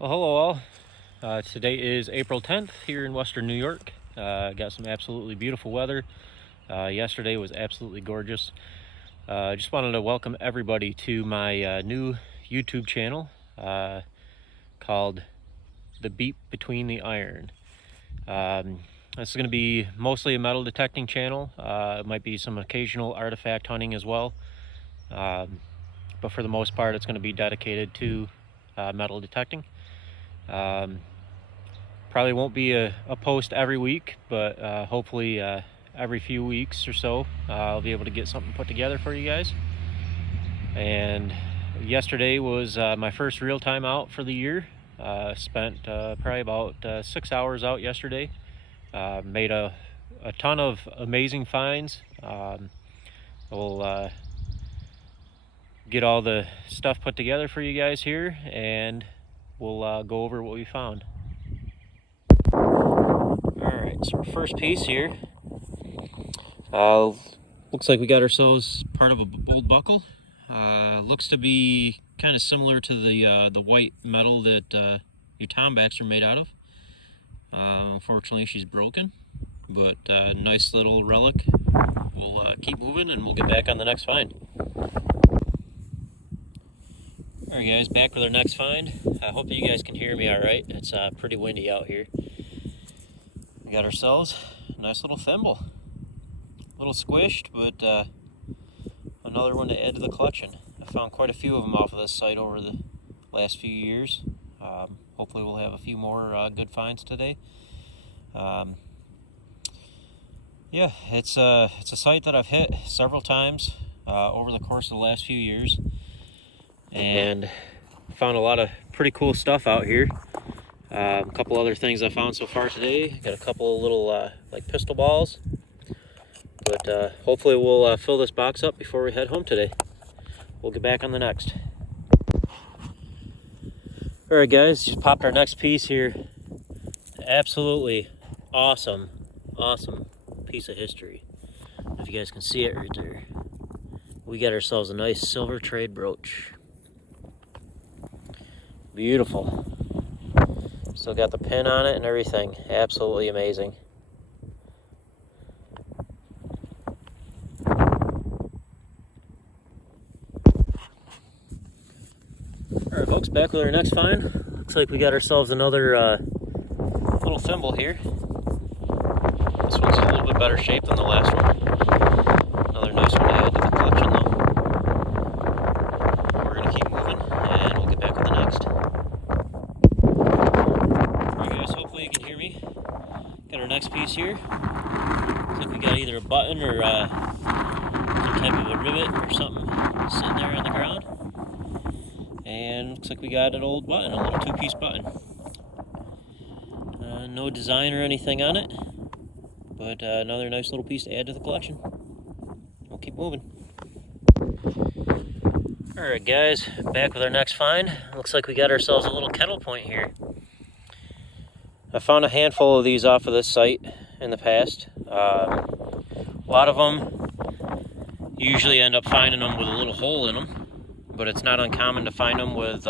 Well, hello all. Today is April 10th here in Western New York. Got some absolutely beautiful weather. Yesterday was absolutely gorgeous. Just wanted to welcome everybody to my new YouTube channel called The Beat Between the Iron. This is going to be mostly a metal detecting channel. It might be some occasional artifact hunting as well. But for the most part, it's going to be dedicated to metal detecting. Probably won't be a post every week, but hopefully every few weeks or so I'll be able to get something put together for you guys. And yesterday was my first real time out for the year. Spent probably about 6 hours out yesterday. Made a ton of amazing finds. We'll get all the stuff put together for you guys here, and we'll go over what we found. Alright, so our first piece here, looks like we got ourselves part of a old buckle. Looks to be kind of similar to the white metal that your tombacks are made out of. Unfortunately she's broken, but nice little relic. We'll keep moving and we'll get back on the next find. Alright guys, back with our next find. I hope that you guys can hear me alright. It's pretty windy out here. We got ourselves a nice little thimble. A little squished, but another one to add to the collection. I found quite a few of them off of this site over the last few years. Hopefully we'll have a few more good finds today. Yeah, it's a site that I've hit several times over the course of the last few years. And found a lot of pretty cool stuff out here. A couple other things I found so far today. Got a couple of little like pistol balls, but hopefully we'll fill this box up before we head home today. We'll get back on the next. All right guys, just popped our next piece here. Absolutely awesome piece of history. If you guys can see it right there, we got ourselves a nice silver trade brooch. Beautiful. Still got the pin on it and everything. Absolutely amazing. Alright folks, back with our next find. Looks like we got ourselves another little thimble here. This one's in a little bit better shape than the last one. Another nice one to add to the collection though. We're going to keep moving and we'll get back with the next. Alright guys, hopefully you can hear me. Got our next piece here. Looks like we got either a button or some type of a rivet or something sitting there on the ground. And looks like we got an old button, a little two-piece button. No design or anything on it, but another nice little piece to add to the collection. We'll keep moving. Alright guys, back with our next find. Looks like we got ourselves a little kettle point here. I found a handful of these off of this site in the past. A lot of them, you usually end up finding them with a little hole in them, but it's not uncommon to find them with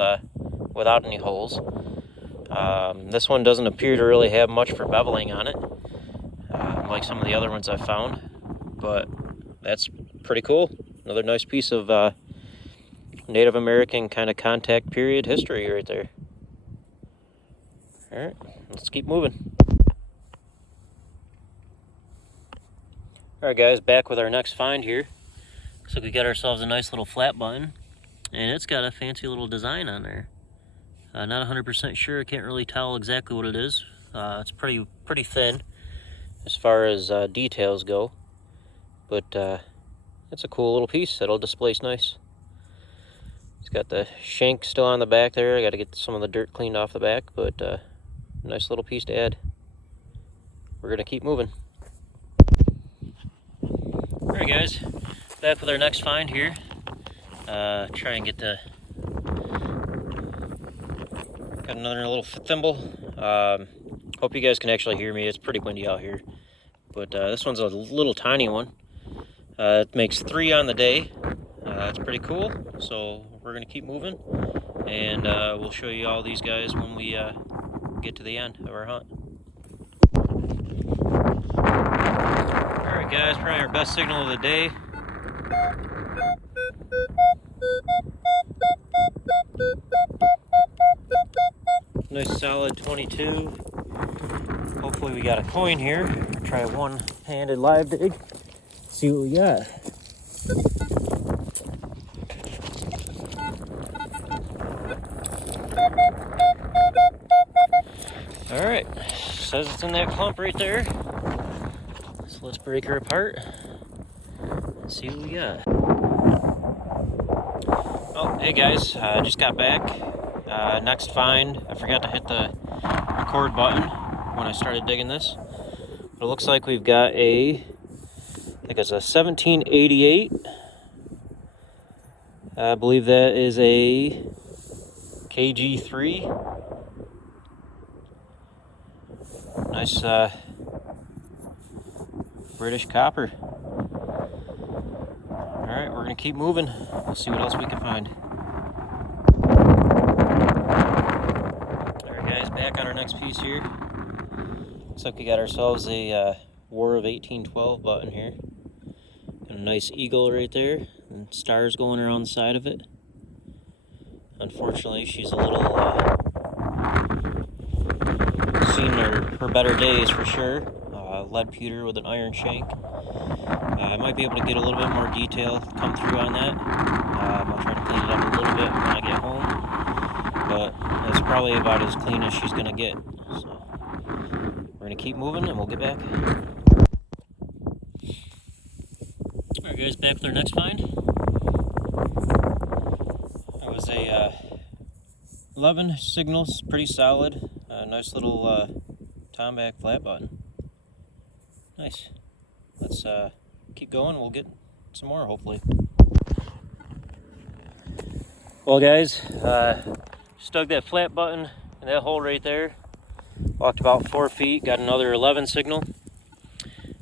without any holes. This one doesn't appear to really have much for beveling on it, like some of the other ones I've found, but that's pretty cool. Another nice piece of Native American kind of contact period history right there. Alright, let's keep moving. Alright guys, back with our next find here. Looks like we got ourselves a nice little flat button, and it's got a fancy little design on there. Not 100% sure, I can't really tell exactly what it is. It's pretty thin as far as details go, but it's a cool little piece that'll displace nice. It's got the shank still on the back there. I got to get some of the dirt cleaned off the back, but nice little piece to add. We're gonna keep moving. Alright guys, back with our next find here. Try and get the got another little thimble. Hope you guys can actually hear me. It's pretty windy out here, but this one's a little tiny one. It makes 3 on the day. It's pretty cool, so we're gonna keep moving and we'll show you all these guys when we get to the end of our hunt. Alright guys, probably our best signal of the day. Nice solid 22. Hopefully we got a coin here. I'll try a one-handed live dig. See what we got. Alright, says it's in that clump right there. So let's break her apart and see what we got. Oh, hey guys, just got back. Next find, I forgot to hit the record button when I started digging this. But it looks like we've got I think it's a 1788. I believe that is a KG3. Nice British copper. Alright, we're gonna keep moving. We'll see what else we can find. Alright guys, back on our next piece here. Looks like we got ourselves a War of 1812 button here. Got a nice eagle right there, and stars going around the side of it. Unfortunately, she's a little seen her better days for sure. Lead pewter with an iron shank. I might be able to get a little bit more detail come through on that. I'll try to clean it up a little bit when I get home, but that's probably about as clean as she's gonna get. So we're gonna keep moving and we'll get back. Alright guys, back with our next find. It was a 11 signals, pretty solid. Nice little tomback flat button. Nice. Let's keep going. We'll get some more hopefully. Well guys, just dug that flat button in that hole right there. Walked about 4 feet, got another 11 signal,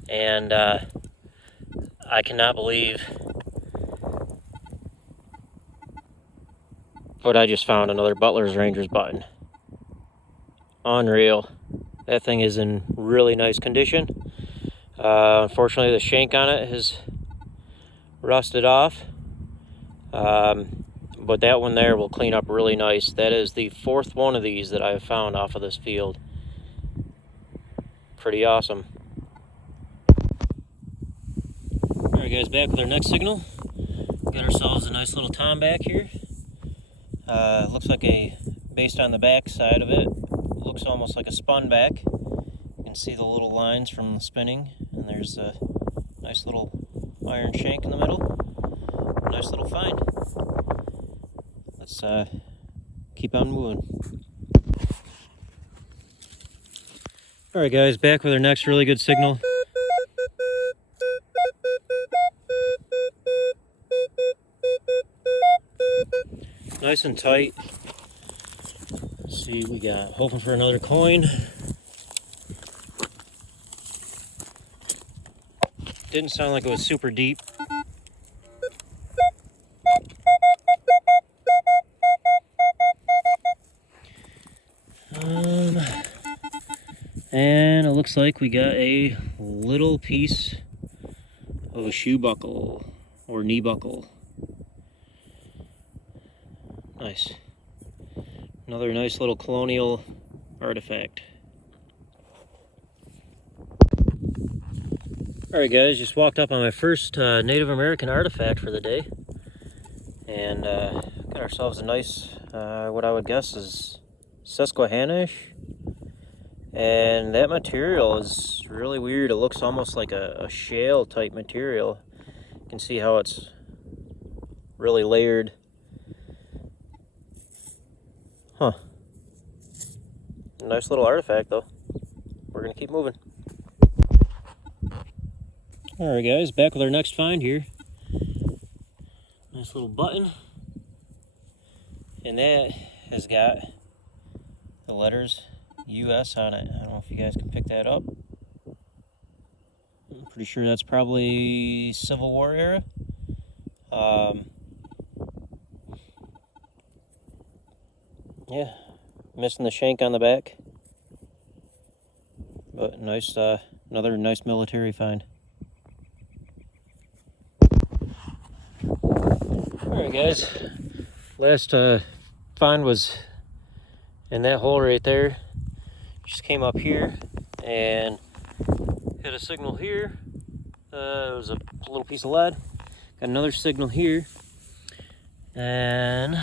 and I cannot believe what I just found. Another Butlers Rangers button. Unreal. That thing is in really nice condition. Unfortunately, the shank on it has rusted off, but that one there will clean up really nice. That is the 4th one of these that I've found off of this field. Pretty awesome. Alright guys, back with our next signal. Got ourselves a nice little tomback here. Looks like based on the back side of it, looks almost like a spun back. You can see the little lines from the spinning, and there's a nice little iron shank in the middle. Nice little find. Let's keep on moving. Alright guys, back with our next really good signal. Nice and tight. Let's see, we got hoping for another coin. Didn't sound like it was super deep. And it looks like we got a little piece of a shoe buckle or knee buckle. Nice. Another nice little colonial artifact. Alright guys, just walked up on my first Native American artifact for the day. And got ourselves a nice, what I would guess is Susquehannish. And that material is really weird. It looks almost like a shale type material. You can see how it's really layered. Huh. Nice little artifact though. We're gonna keep moving. Alright guys, back with our next find here. Nice little button. And that has got the letters US on it. I don't know if you guys can pick that up. I'm pretty sure that's probably Civil War era. Yeah, missing the shank on the back. But nice, another nice military find. Alright guys, last find was in that hole right there. Just came up here and hit a signal here. It was a little piece of lead. Got another signal here. And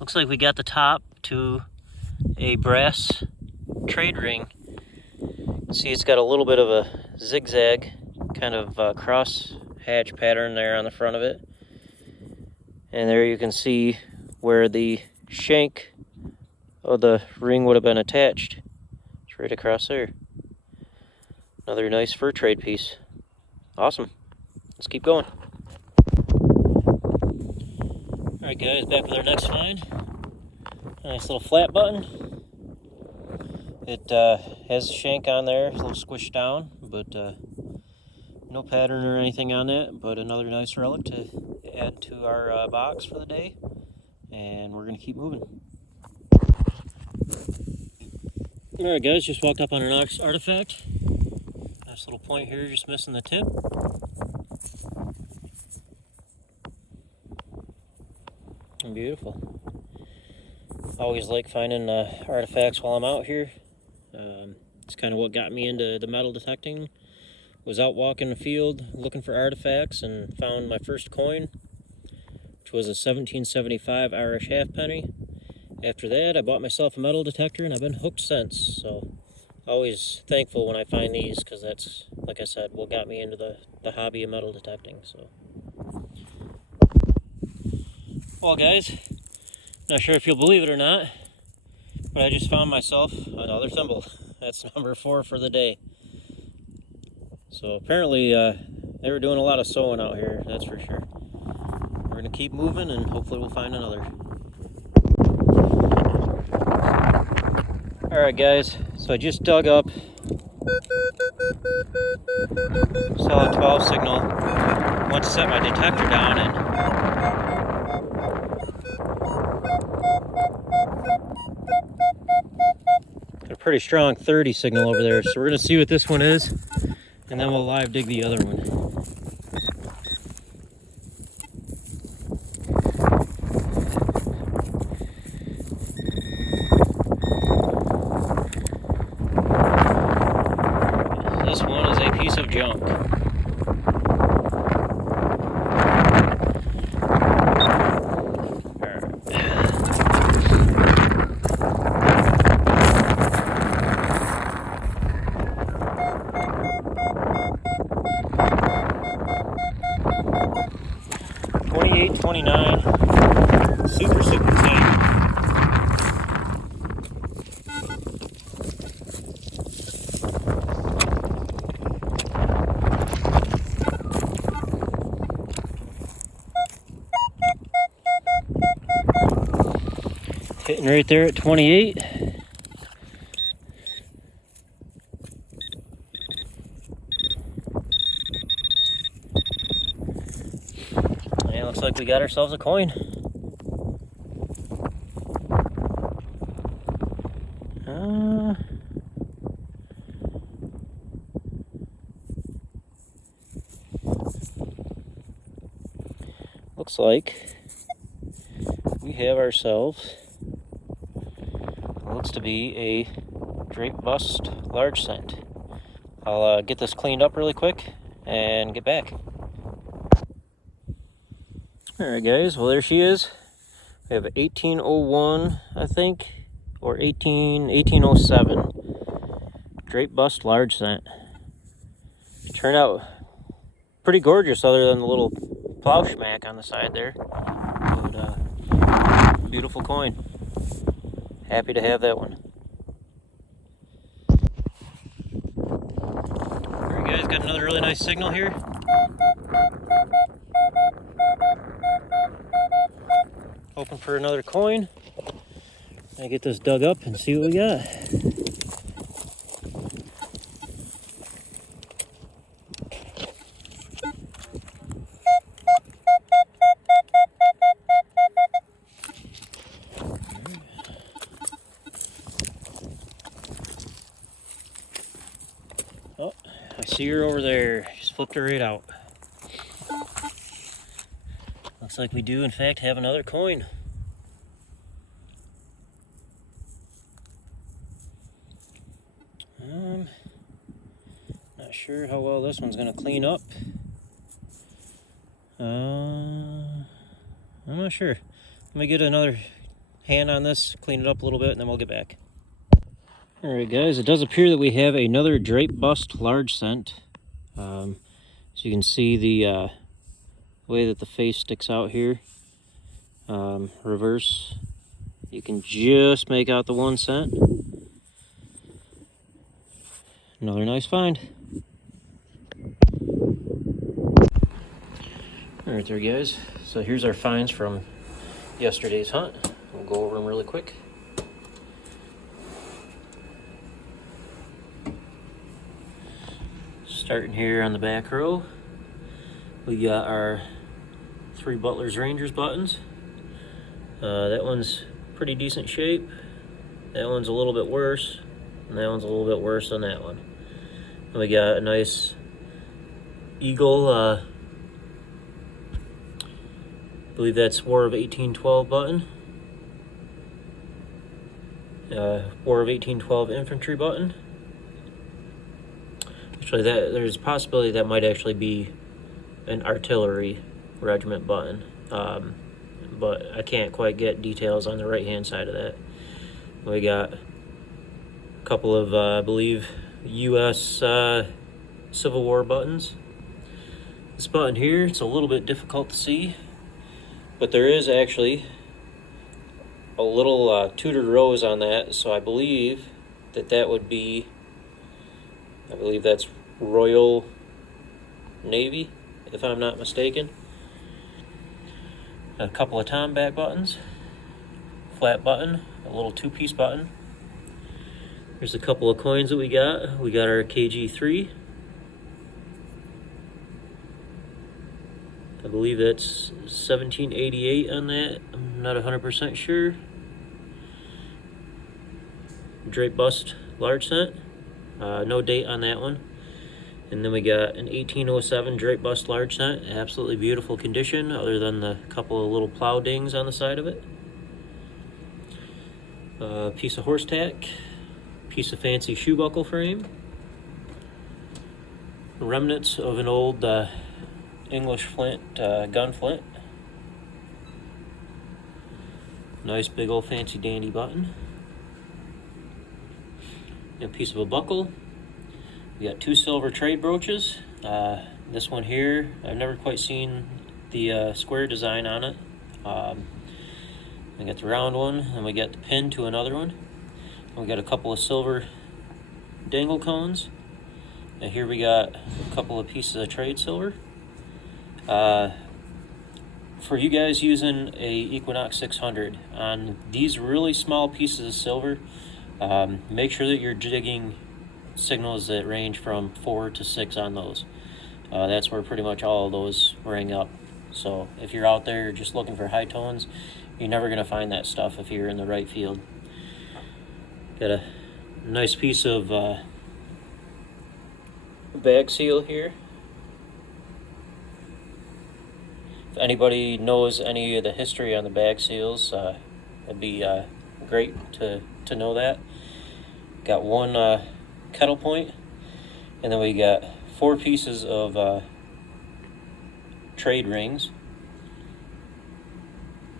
looks like we got the top to a brass trade ring. See, it's got a little bit of a zigzag kind of cross hatch pattern there on the front of it. And there you can see where the shank of the ring would have been attached. It's right across there. Another nice fur trade piece. Awesome. Let's keep going. Alright guys, back with our next find. Nice little flat button. It has a shank on there, it's a little squished down, but no pattern or anything on that, but another nice relic to add to our box for the day. And we're going to keep moving. Alright guys, just walked up on an artifact. Nice little point here, just missing the tip. Beautiful. Always like finding artifacts while I'm out here. It's kind of what got me into the metal detecting. Was out walking the field looking for artifacts and found my first coin, which was a 1775 Irish halfpenny. After that, I bought myself a metal detector and I've been hooked since. So always thankful when I find these, because that's, like I said, what got me into the hobby of metal detecting. So, well guys, not sure if you'll believe it or not, but I just found myself another thimble. That's number 4 for the day. So apparently they were doing a lot of sewing out here, that's for sure. We're going to keep moving and hopefully we'll find another. Alright guys, so I just dug up solid 12 signal. Went to set my detector down and got a pretty strong 30 signal over there. So we're going to see what this one is and then we'll live dig the other one. This one is a piece of junk. $28.29, super tight. Hitting right there at 28. And looks like we got ourselves a coin. Looks like we have ourselves what looks to be a drape bust large cent. I'll get this cleaned up really quick and get back. Alright guys, well there she is. We have 1801, I think, or 1807 drape bust large cent. It turned out pretty gorgeous other than the little plow schmack on the side there. But beautiful coin. Happy to have that one. Alright guys, got another really nice signal here. Hoping for another coin. I get this dug up and see what we got. see her over there. She's flipped her right out. Looks like we do, in fact, have another coin. Not sure how well this one's gonna clean up. I'm not sure. Let me get another hand on this, clean it up a little bit, and then we'll get back. Alright guys, it does appear that we have another drape bust large cent. So you can see the way that the face sticks out here. Reverse. You can just make out the 1 cent. Another nice find. Alright there guys, so here's our finds from yesterday's hunt. We'll go over them really quick. Starting here on the back row, we got our 3 Butlers Rangers buttons. That one's pretty decent shape. That one's a little bit worse, and that one's a little bit worse than that one. And we got a nice eagle, I believe that's War of 1812 button. War of 1812 infantry button. Actually, there's a possibility that might actually be an artillery regiment button, but I can't quite get details on the right hand side of that. We got a couple of, I believe, U.S. Civil War buttons. This button here, it's a little bit difficult to see, but there is actually a little tutored rose on that, so I believe that would be, I believe that's Royal Navy, if I'm not mistaken. A couple of tomback buttons, flat button, a little 2-piece button. There's a couple of coins that we got. We got our KG3. I believe that's 1788 on that. I'm not 100% sure. Drape bust large cent. No date on that one. And then we got an 1807 drape bust large cent. Absolutely beautiful condition, other than the couple of little plow dings on the side of it. Piece of horse tack. Piece of fancy shoe buckle frame. Remnants of an old English flint, gun flint. Nice big old fancy dandy button. A piece of a buckle. We got 2 silver trade brooches. This one here, I've never quite seen the square design on it. We got the round one, and we got the pin to another one. And we got a couple of silver dangle cones. And here we got a couple of pieces of trade silver. For you guys using a Equinox 600, on these really small pieces of silver, make sure that you're jigging signals that range from 4 to 6 on those. That's where pretty much all of those ring up. So if you're out there just looking for high tones, you're never going to find that stuff if you're in the right field. Got a nice piece of bag seal here. If anybody knows any of the history on the bag seals, it'd be great to know that. Got 1 kettle point, and then we got 4 pieces of trade rings.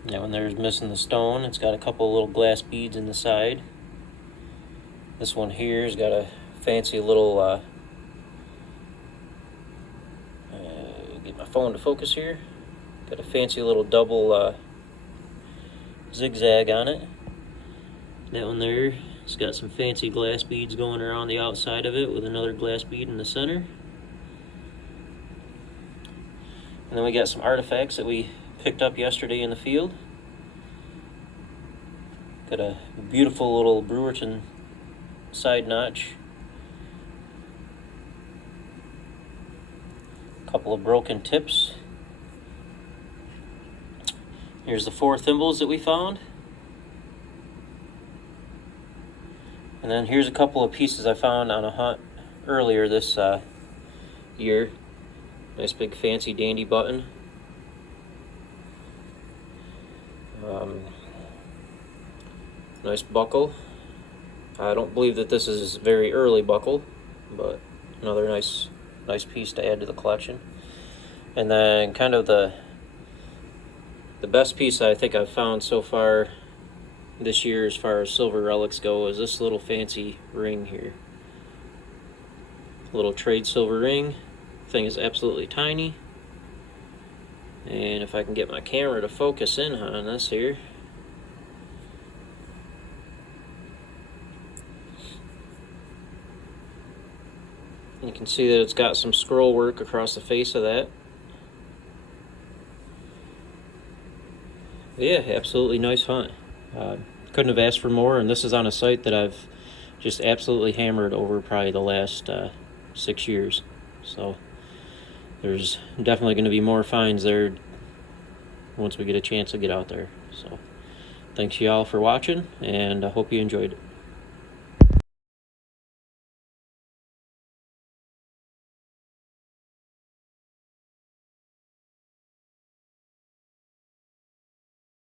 That one there's missing the stone. It's got a couple little glass beads in the side. This one here has got a fancy little get my phone to focus here. Got a fancy little double zigzag on it. That one there, it's got some fancy glass beads going around the outside of it with another glass bead in the center. And then we got some artifacts that we picked up yesterday in the field. Got a beautiful little Brewerton side notch. A couple of broken tips. Here's the 4 thimbles that we found. And then here's a couple of pieces I found on a hunt earlier this year. Nice big fancy dandy button. Nice buckle. I don't believe that this is very early buckle, but another nice piece to add to the collection. And then kind of the best piece I think I've found so far this year as far as silver relics go is this little fancy ring here. Little trade silver ring. Thing is absolutely tiny. And if I can get my camera to focus in on this here. You can see that it's got some scroll work across the face of that. Yeah, absolutely nice hunt. Couldn't have asked for more, and this is on a site that I've just absolutely hammered over probably the last 6 years. So there's definitely going to be more finds there once we get a chance to get out there. So thanks y'all for watching, and I hope you enjoyed it.